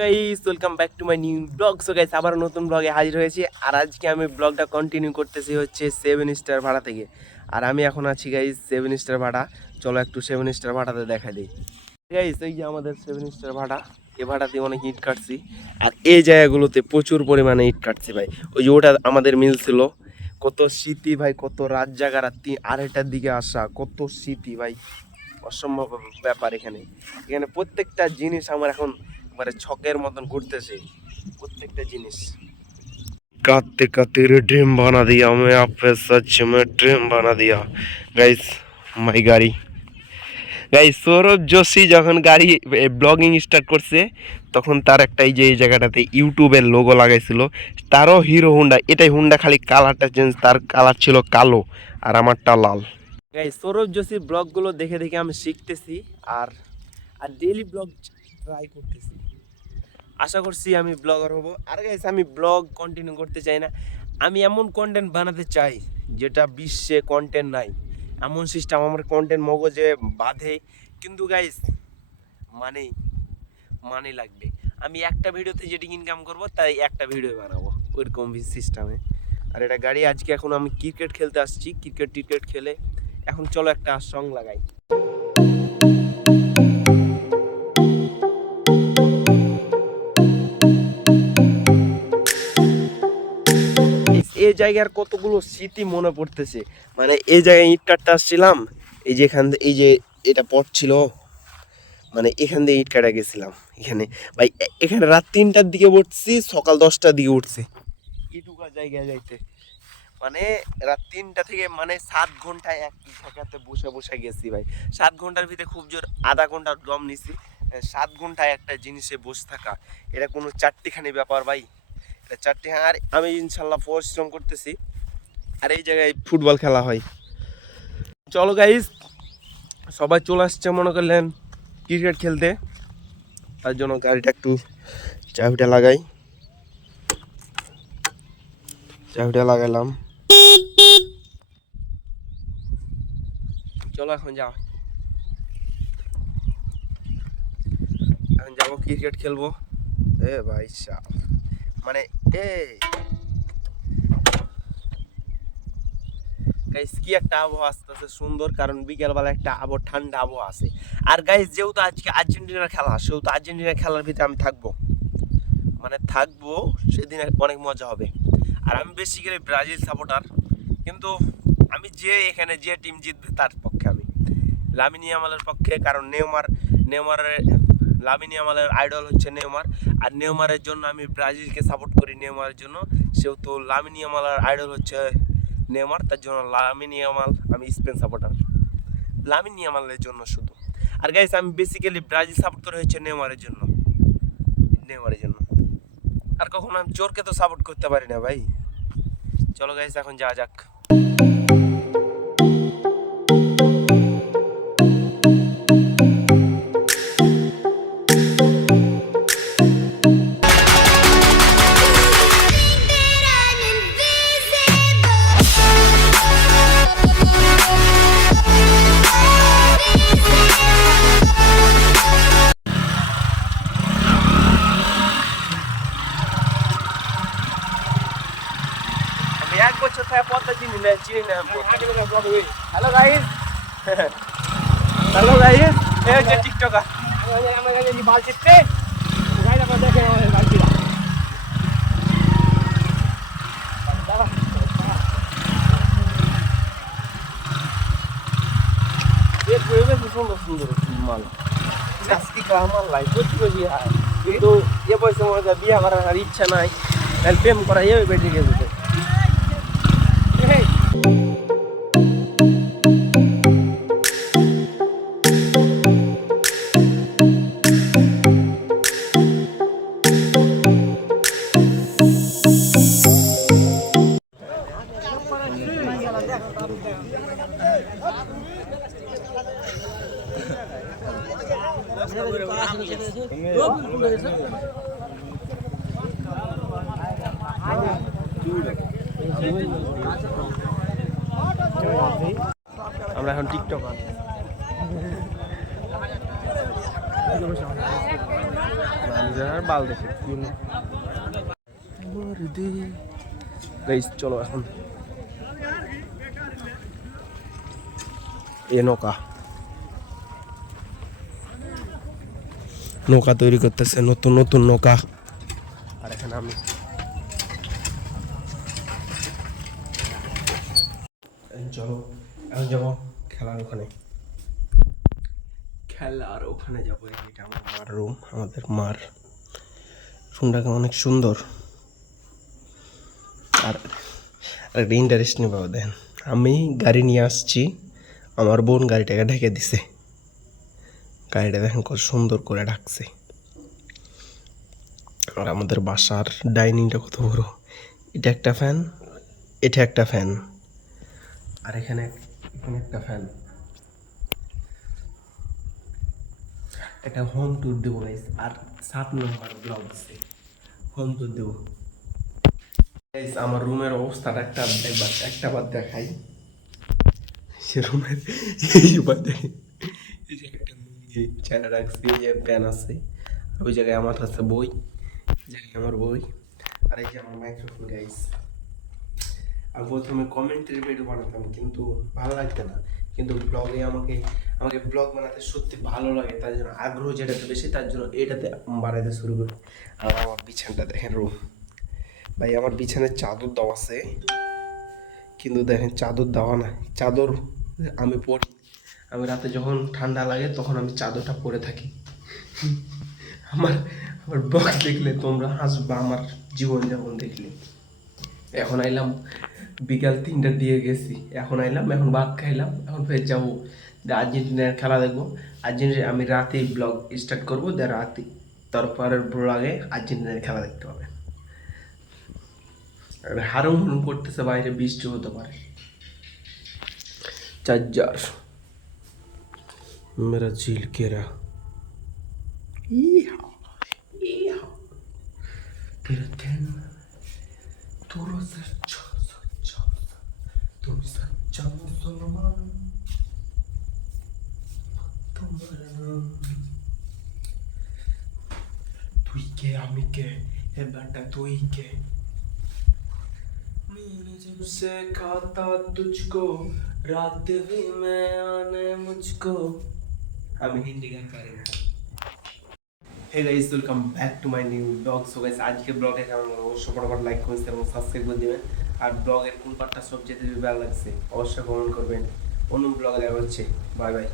Guys welcome back to my new blog. So guys আবার নতুন ব্লগে হাজির হয়েছি। আর আজকে আমি ব্লগটা কন্টিনিউ করতেছি হচ্ছে 7 স্টার ভাড়া থেকে। আর আমি এখন আছি গাইস 7 স্টার ভাড়া। চলো একটু 7 স্টার ভাড়াতে দেখা দিই। গাইস এই যে আমাদের 7 স্টার ভাড়া, এ ভাড়া দিয়ে অনেক ইট কাটছি। আর এই জায়গাগুলোতে প্রচুর পরিমাণে ইট কাটছি ভাই। ওই যে ওটা আমাদের মিল ছিল। কত স্মৃতি ভাই, কত রাত জাগা, রাত্রি 2:30টার দিকে আসা, কত স্মৃতি ভাই, অসম্ভব ব্যাপার। এখানে এখানে প্রত্যেকটা জিনিস আমার এখন মানে ছকের মতন ঘুরতেছে, প্রত্যেকটা জিনিস। काते काते ड्रीम बना दिया मैं आप पे, सच में ड्रीम बना दिया गाइस माय गाड़ी। গাইস সৌরভ যোশী যখন গাড়ি ব্লগিং স্টার্ট করছে তখন তার একটা এই যে এই জায়গাটাতে ইউটিউবের লোগো লাগাইছিল। তারও হিরো হুন্ডা, এটাই হুন্ডা, খালি কালারটা চেঞ্জ, তার কালার ছিল কালো আর আমারটা লাল। গাইস সৌরভ যোশীর ব্লগগুলো দেখে দেখে আমি শিখতেছি আর আর ডেইলি ব্লগ ট্রাই করতেছি। আশা করছি আমি ব্লগার হব। আর গাইস আমি ব্লগ কন্টিনিউ করতে চাই না, আমি এমন কন্টেন্ট বানাতে চাই যেটা বিশ্বে কন্টেন্ট নাই, এমন সিস্টেম আমার কন্টেন্ট মগজে বাঁধে। কিন্তু গাইস মানে মানে লাগবে। আমি একটা ভিডিওতে যেটি ইনকাম করব তাই একটা ভিডিও বানাবো ওইরকম সিস্টেমে। আর এটা গাড়ি আজকে এখন আমি ক্রিকেট খেলতে আসছি, ক্রিকেট খেলে এখন চলো একটা সং লাগাই। এই জায়গার কতগুলো স্মৃতি মনে পড়তেছে। মানে এই জায়গায় ইট কাটতে আসছিলাম, এই যে এখান এই যে এটা পথ ছিল, মানে এখান দিয়ে ইট কাটা গেছিলাম এখানে ভাই। এখানে রাত 3টার দিকে উঠছি, সকাল 10টার দিকে উঠছি এটুকা জায়গায় যাইতে। মানে রাত 3টা থেকে মানে 7 ঘন্টায় এক জায়গাতে বসে বসে গেছি ভাই। 7 ঘন্টার ভিতরে খুব জোর আধা ঘন্টার দম নিছি। 7 ঘন্টায় একটা জিনিসে বসে থাকা, এটা কোনো চারটিখানি ব্যাপার ভাই, এটা চারটি। আর আমি ইনশাল্লাহ পরিশ্রম করতেছি। আর এই জায়গায় ফুটবল খেলা হয়। চলো গাইস সবাই চলে আসছে মনে করলেন ক্রিকেট খেলতে, তার জন্য গাড়িটা একটু চাবিটা লাগাই। চাবিটা লাগালাম, চলো এখন যাও, এখন যাবো ক্রিকেট খেলবো। এ ভাই সাহ, মানে গাইস কি একটা আবহাওয়া আসতেছে সুন্দর, কারণ বিকেলবেলা একটা ঠান্ডা আবহাওয়া আছে। আর গাইস যেহেতু আজকে আর্জেন্টিনার খেলা, সেহেতু আর্জেন্টিনার খেলার ভিতরে আমি থাকবো, মানে থাকবো, সেদিন অনেক মজা হবে। আর আমি বেসিক্যালি ব্রাজিল সাপোর্টার, কিন্তু আমি যে এখানে যে টিম জিতবে তার পক্ষে, আমি লামিন ইয়ামালের পক্ষে। কারণ লামিন ইয়ামালের আইডল হচ্ছে নেইমার, আর নেইমারের জন্য আমি ব্রাজিলকে সাপোর্ট করি নেইমারের জন্য। সেহেতু লামিন ইয়ামালের আইডল হচ্ছে নেইমার, তার জন্য লামিন ইয়ামাল, আমি স্পেন সাপোর্টার, লামিন ইয়ামালের জন্য শুধু। আর গাইস আমি বেসিক্যালি ব্রাজিল সাপোর্ট করে হচ্ছে নেইমারের জন্য। আর কখনো আমি চোরকে তো সাপোর্ট করতে পারি না ভাই। চলো গাইস এখন যাওয়া যাক। এক বছর থেকে পদ্মা চিনি না হ্যালো গাইস, হ্যালো গাইস, এই হচ্ছে টিকটকার। আমার কাছে বাল চিপতে গাইস, আপনারা দেখেন আমার বাল চিরা। এই পরিবেশ সুন্দর সুন্দর মাল, আজকে আমার লাইফ করতে বিয়ে, কিন্তু এ বয়সে মনে বিয়ে করার ইচ্ছা নাই, তাহলে প্রেম করা যাবে বেটে গেছে। আমরা এখন টিকটক বাল দেখে গাইস চলো এখন এ নৌকা নৌকা তৈরি করতেছে, নতুন নতুন নৌকা। আর এখানে আমি চলো এখন যাবো খেলার ওখানে, খেলার ওখানে যাবো। এটা আমার মার রুম, আমাদের মার রুমটাকে অনেক সুন্দর। আর একটা ইন্টারেস্টিং ব্যাপার দেখেন, আমি গাড়ি নিয়ে আসছি, আমার বোন গাড়িটাকে ঢেকে দিছে। গাড়িটা দেখেন কত সুন্দর করে ঢাকছে। আর আমাদের বাসার ডাইনিংটা কত বড়, এটা একটা ফ্যান, এটা একটা ফ্যান, আর এখানে এখানে একটা ফ্যান। একটা হোম ট্যুর দেবো গাইস, আর 7 নম্বর ব্লগ আছে, হোম ট্যুর দেবো গাইস। আমার রুমের অবস্থাটা একটা বার দেখাই। সে রুমের এইবার দেখেন, এই যে একটা লুঙ্গি ছেড়ে রাখছি, এই যে প্যান আছে, ওই জায়গায় আমার আছে বই, এই জায়গায় আমার বই, আর এই যে আমার মাইক্রোফোন গাইস। আমি প্রথমে কমেন্টের ভিডিও বানাতাম কিন্তু ভালো লাগতো না, কিন্তু ব্লগে আমাকে আমাকে ব্লগ বানাতে সত্যি ভালো লাগে, তার জন্য আগ্রহ যেটাতে বেশি, তার জন্য এটাতে বানাতে শুরু করি। আর আমার বিছানাটা দেখেন রুম ভাই, আমার বিছানায় চাদর দেওয়া আছে, কিন্তু দেখেন চাদর দেওয়া না, চাদর আমি পরি, আমি রাতে যখন ঠান্ডা লাগে তখন আমি চাদরটা পরে থাকি। আমার আমার ব্লগ দেখলে তোমরা হাসবা, আমার জীবনযাপন দেখলে। এখন আইলাম বিকাল 3টার দিয়ে গেছি, এখন আইলাম, এখন ভাত খাইলাম, এখন ফের যাবো আর্জেন্টিনার খেলা দেখবো। আর্জেন্টিনা আমি রাতেই ব্লগ স্টার্ট করবো, রাতে তারপরের ব্লগে আর্জেন্টিনার খেলা দেখতে হবে। আর হারুম হুরুম করতেছে, বাইরে বৃষ্টি হতে পারে। চার্জার মেরা ঝিল কেরা ইহা ইহা तेरा दिन তোরা সচ্চা সচ্চা, তুমি সচ্চা মুসলমান, তোমার নাম। তুই কে আমি কে, এ বেটা তুই কে, मैंने जब से खाता तुझको, रात भी मैं आने मुझको। আমি হিন্দি গান পারি না। Hey guys, welcome back to my new blog. So guys, আজকের ব্লগে কেমন লাগলো অবশ্যই ফটাফট লাইক কমেন্ট এবং সাবস্ক্রাইব করে দিবেন। আর ব্লগের কোন পার্টটা সবচেয়ে বেশি ভালো লাগছে অবশ্যই কমেন্ট করবেন। অন্য ব্লগে দেখা হচ্ছে, বাই বাই।